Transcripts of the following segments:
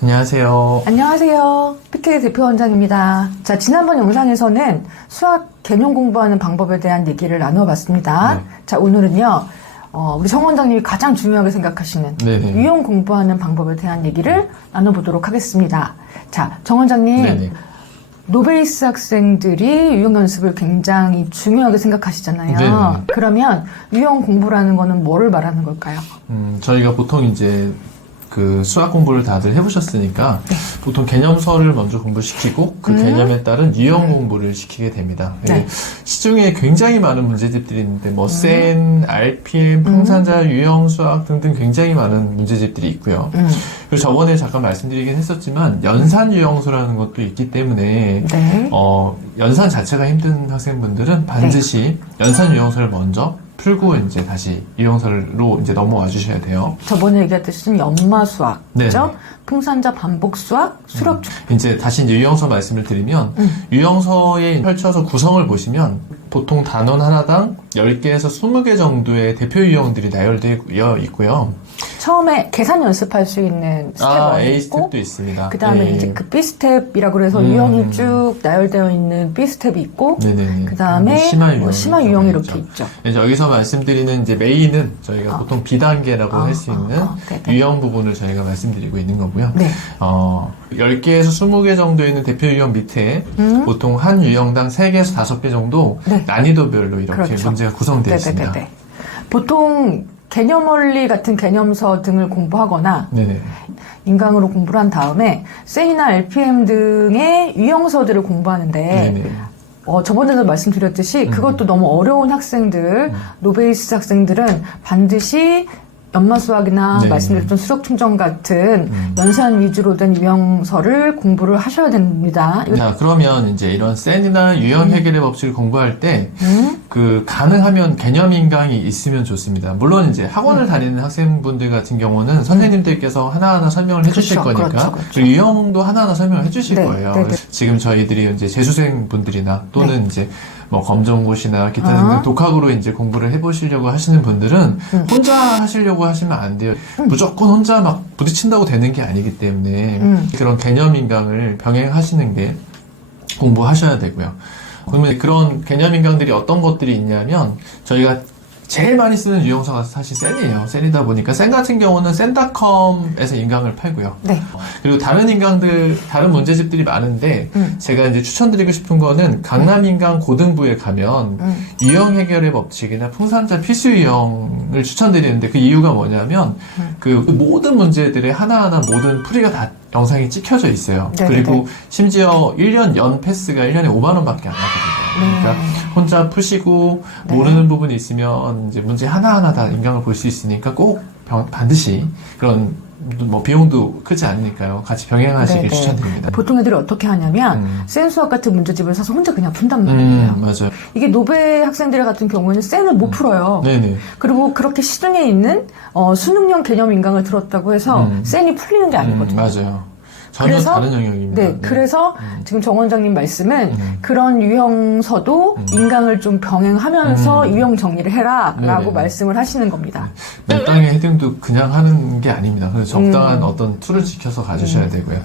안녕하세요. 안녕하세요. PK 대표 원장입니다. 자, 지난번 영상에서는 수학 개념 공부하는 방법에 대한 얘기를 나눠봤습니다. 네. 자, 오늘은요, 우리 정 원장님이 가장 중요하게 생각하시는 네네. 유형 공부하는 방법에 대한 얘기를 나눠보도록 하겠습니다. 자, 정 원장님. 네네. 노베이스 학생들이 유형 연습을 굉장히 중요하게 생각하시잖아요. 네네. 그러면 유형 공부라는 거는 뭐를 말하는 걸까요? 저희가 보통 이제 그 수학 공부를 다들 해보셨으니까 보통 개념서를 먼저 공부시키고 그 개념에 따른 유형 공부를 시키게 됩니다. 네. 시중에 굉장히 많은 문제집들이 있는데 뭐 센, RPM, 평산자, 유형 수학 등등 굉장히 많은 문제집들이 있고요. 그리고 저번에 잠깐 말씀드리긴 했었지만 연산 유형서라는 것도 있기 때문에 네. 연산 자체가 힘든 학생분들은 반드시 연산 유형서를 먼저 풀고 이제 다시 유형서로 이제 넘어와 주셔야 돼요. 저번에 얘기했듯이 연마 수학, 네. 그죠? 풍산자 반복 수학, 수력 이제 다시 이제 유형서 말씀을 드리면 유형서에 펼쳐서 구성을 보시면 보통 단원 하나당 10개에서 20개 정도의 대표 유형들이 나열되어 있고요. 처음에 계산 연습할 수 있는 스텝 1이 A 있고 스텝도 있습니다. 그 다음에 네. 이제 그 B 스텝이라고 그래서 유형이 쭉 나열되어 있는 B 스텝이 있고 네네네. 그 다음에 심화 유형이 이렇게 있죠. 이제 여기서 말씀드리는 이제 메인은 저희가 보통 B단계라고 할 수 있는 네네. 유형 부분을 저희가 말씀드리고 있는 거고요. 네. 10개에서 20개 정도 있는 대표 유형 밑에 보통 한 유형당 3개에서 5개 정도 네. 난이도별로 이렇게 그렇죠. 문제가 구성되어 있습니다. 네네네. 보통 개념 원리 같은 개념서 등을 공부하거나 네네. 인강으로 공부를 한 다음에 센이나 RPM 등의 유형서들을 공부하는데 네네. 저번에도 말씀드렸듯이 그것도 너무 어려운 학생들, 노베이스 학생들은 반드시 연마 수학이나 네. 말씀드렸던 수력 충전 같은 연산 위주로 된 유형서를 공부를 하셔야 됩니다. 자, 그러면 이제 이런 센이나 유형 해결의 법칙을 공부할 때, 가능하면 개념 인강이 있으면 좋습니다. 물론 이제 학원을 다니는 학생분들 같은 경우는 선생님들께서 하나하나 설명을 해주실 그렇죠, 거니까, 그렇죠, 그렇죠. 그리고 유형도 하나하나 설명을 해주실 네, 거예요. 네, 네. 지금 저희들이 이제 재수생분들이나 또는 이제 뭐 검정고시나 기타 등등 독학으로 이제 공부를 해보시려고 하시는 분들은 혼자 하시려고 하시면 안 돼요. 무조건 혼자 막 부딪힌다고 되는 게 아니기 때문에 그런 개념 인강을 병행하시는 게 공부하셔야 되고요. 그러면 그런 개념 인강들이 어떤 것들이 있냐면 저희가 제일 많이 쓰는 유형서가 사실 센이에요. 센이다 보니까 센 같은 경우는 센닷컴에서 인강을 팔고요. 네. 그리고 다른 인강들, 다른 문제집들이 많은데 제가 이제 추천드리고 싶은 거는 강남 인강 고등부에 가면 유형 해결의 법칙이나 풍산자 필수 유형을 추천드리는데 그 이유가 뭐냐면 그 모든 문제들의 하나하나 모든 풀이가 다 영상이 찍혀져 있어요. 네네네. 그리고 심지어 1년 연 패스가 1년에 5만 원밖에 안 하거든요. 그러니까 혼자 푸시고 모르는 부분이 있으면 이제 문제 하나하나 다 인강을 볼 수 있으니까 꼭 반드시 그런 뭐 비용도 크지 않으니까요. 같이 병행하시길 네네. 추천드립니다. 보통 애들이 어떻게 하냐면 센 수학 같은 문제집을 사서 혼자 그냥 푼단 말이에요. 맞아요. 이게 노베 학생들 같은 경우에는 센을 못 풀어요. 네네. 그리고 그렇게 시중에 있는 수능형 개념 인강을 들었다고 해서 센이 풀리는 게 아니거든요. 맞아요. 전혀 다른 영역입니다. 네, 그래서 지금 정 원장님 말씀은 그런 유형서도 인강을 좀 병행하면서 유형 정리를 해라라고 네네. 말씀을 하시는 겁니다. 몇 땅의 헤딩도 그냥 하는 게 아닙니다. 그래서 적당한 어떤 툴을 지켜서 가주셔야 되고요.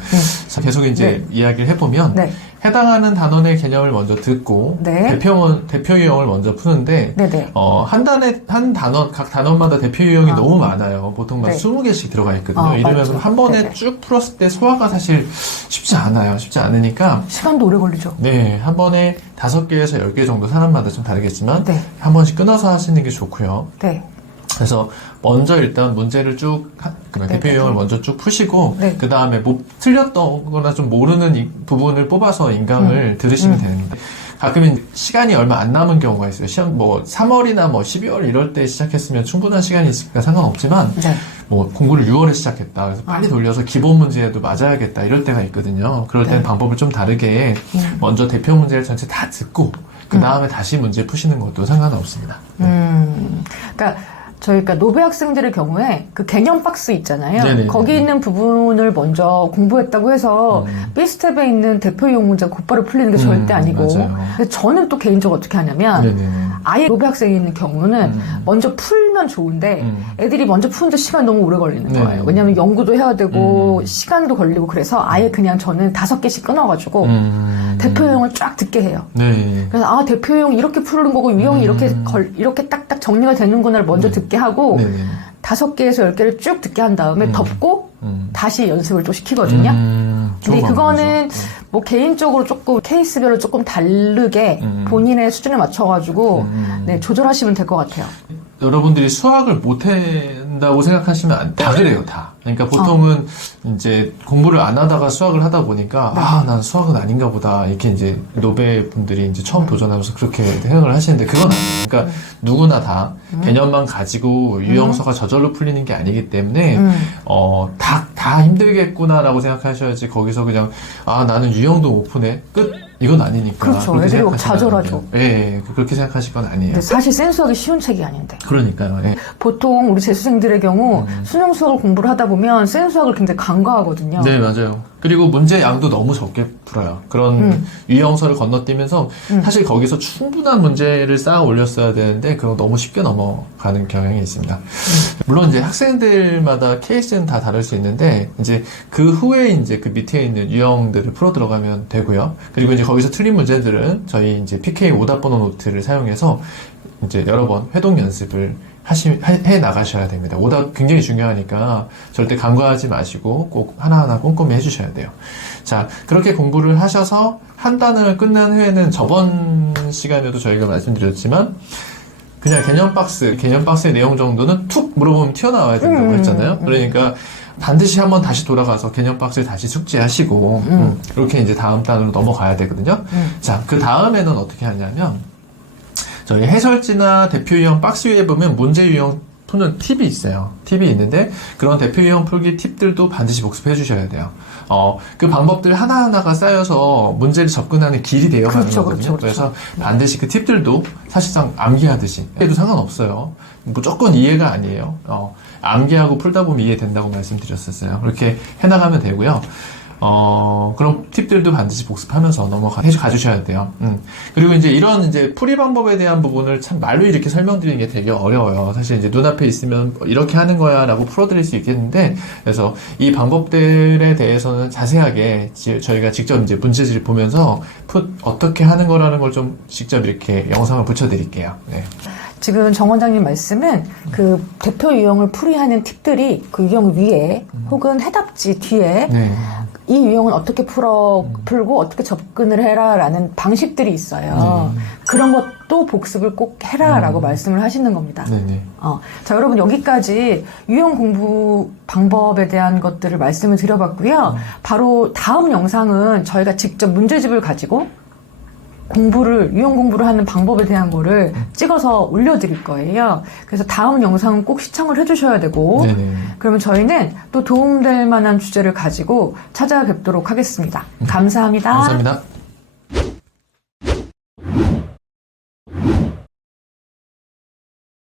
자, 계속 이제 이야기를 해보면 네. 해당하는 단원의 개념을 먼저 듣고 네. 대표 유형을 먼저 푸는데 네네. 한 단원 각 단원마다 대표 유형이 너무 많아요. 보통 막 네. 20개씩 들어가 있거든요. 이러면 맞죠. 한 번에 네네. 쭉 풀었을 때 소화가 사실 쉽지 않아요. 쉽지 않으니까 시간도 오래 걸리죠. 네, 한 번에 5개에서 10개 정도 사람마다 좀 다르겠지만 네. 한 번씩 끊어서 하시는 게 좋고요. 네. 그래서 먼저 일단 문제를 대표 유형을 먼저 쭉 푸시고 네. 그 다음에 뭐 틀렸거나 좀 모르는 부분을 뽑아서 인강을 들으시면 되는데 가끔은 시간이 얼마 안 남은 경우가 있어요. 시험 뭐 3월이나 뭐 12월 이럴 때 시작했으면 충분한 시간이 있으니까 상관없지만 네. 뭐 공부를 6월에 시작했다. 그래서 빨리 돌려서 기본 문제에도 맞아야겠다. 이럴 때가 있거든요. 그럴 때는 방법을 좀 다르게 먼저 대표 문제를 전체 다 듣고 그 다음에 다시 문제 푸시는 것도 상관없습니다. 그러니까 저희가 노베 학생들의 경우에 그 개념 박스 있잖아요. 네네네. 거기 있는 부분을 먼저 공부했다고 해서 B스텝에 있는 대표 유형 문제가 곧바로 풀리는 게 절대 아니고. 맞아요. 근데 저는 또 개인적으로 어떻게 하냐면 네네. 아예 노베 학생이 있는 경우는 먼저 풀면 좋은데 애들이 먼저 푸는데 시간이 너무 오래 걸리는 네네. 거예요. 왜냐하면 연구도 해야 되고 시간도 걸리고 그래서 아예 그냥 저는 5개씩 끊어가지고 대표 유형을 쫙 듣게 해요. 네. 그래서 아 대표 유형 이렇게 푸는 거고 유형이 이렇게 딱딱 정리가 되는구나를 먼저 듣게 하고 네네. 5개에서 10개를 쭉 듣게 한 다음에 덮고 다시 연습을 또 시키거든요. 좋은 근데 그거는 방법이죠. 뭐 개인적으로 조금 케이스별로 조금 다르게 본인의 수준에 맞춰가지고 네, 조절하시면 될 것 같아요. 여러분들이 수학을 못한다고 생각하시면 다 그래요, 다. 그러니까 보통은 이제 공부를 안 하다가 수학을 하다 보니까 아, 난 수학은 아닌가 보다. 이렇게 이제 노베 분들이 이제 처음 도전하면서 그렇게 생각을 하시는데 그건 아니에요. 그러니까 누구나 다 개념만 가지고 유형서가 저절로 풀리는 게 아니기 때문에 다 힘들겠구나라고 생각하셔야지 거기서 그냥 아, 나는 유형도 못 푸네. 끝. 이건 아니니까. 그렇죠. 그렇게 애들이 생각하시면 좌절하죠. 안 돼요. 예, 그렇게 생각하실 건 아니에요. 근데 사실 센수학이 쉬운 책이 아닌데. 그러니까요. 예. 보통 우리 재수생들의 경우 수능 수학을 공부를 하다 보면 센수학을 굉장히 간과하거든요. 네, 맞아요. 그리고 문제 양도 너무 적게 풀어요. 그런 유형서를 건너뛰면서 사실 거기서 충분한 문제를 쌓아 올렸어야 되는데 그거 너무 쉽게 넘어가는 경향이 있습니다. 물론 이제 학생들마다 케이스는 다 다를 수 있는데 이제 그 후에 이제 그 밑에 있는 유형들을 풀어 들어가면 되고요. 그리고 이제 거기서 틀린 문제들은 저희 이제 PK 오답 번호 노트를 사용해서 이제 여러 번 회동 연습을 해 나가셔야 됩니다. 오답 굉장히 중요하니까 절대 간과하지 마시고 꼭 하나하나 꼼꼼히 해주셔야 돼요. 자, 그렇게 공부를 하셔서 한 단을 끝난 후에는 저번 시간에도 저희가 말씀드렸지만 그냥 개념 박스의 내용 정도는 툭 물어보면 튀어나와야 된다고 했잖아요. 그러니까 반드시 한번 다시 돌아가서 개념 박스를 다시 숙지하시고 이렇게 이제 다음 단으로 넘어가야 되거든요. 자, 그 다음에는 어떻게 하냐면 저희 해설지나 대표 유형 박스 위에 보면 문제 유형 푸는 팁이 있어요. 팁이 있는데 그런 대표 유형 풀기 팁들도 반드시 복습해 주셔야 돼요. 그 방법들 하나하나가 쌓여서 문제를 접근하는 길이 되어가는 그렇죠, 거거든요. 그렇죠, 그렇죠. 그래서 반드시 그 팁들도 사실상 암기하듯이 해도 상관없어요. 무조건 이해가 아니에요. 암기하고 풀다 보면 이해된다고 말씀드렸었어요. 그렇게 해나가면 되고요. 그런 팁들도 반드시 복습하면서 가주셔야 돼요. 그리고 이제 이런 이제 풀이 방법에 대한 부분을 참 말로 이렇게 설명드리는 게 되게 어려워요. 사실 이제 눈앞에 있으면 이렇게 하는 거야 라고 풀어드릴 수 있겠는데, 그래서 이 방법들에 대해서는 자세하게 저희가 직접 이제 문제지를 보면서 어떻게 하는 거라는 걸 좀 직접 이렇게 영상을 붙여드릴게요. 네. 지금 정 원장님 말씀은 그 대표 유형을 풀이하는 팁들이 그 유형 위에 혹은 해답지 뒤에 네. 이 유형은 어떻게 풀고 어떻게 접근을 해라라는 방식들이 있어요. 그런 것도 복습을 꼭 해라라고 말씀을 하시는 겁니다. 네네. 자, 여러분 여기까지 유형 공부 방법에 대한 것들을 말씀을 드려봤고요. 바로 다음 영상은 저희가 직접 문제집을 가지고 유형 공부를 하는 방법에 대한 거를 찍어서 올려드릴 거예요. 그래서 다음 영상은 꼭 시청을 해주셔야 되고, 네네. 그러면 저희는 또 도움될 만한 주제를 가지고 찾아뵙도록 하겠습니다. 감사합니다. 감사합니다.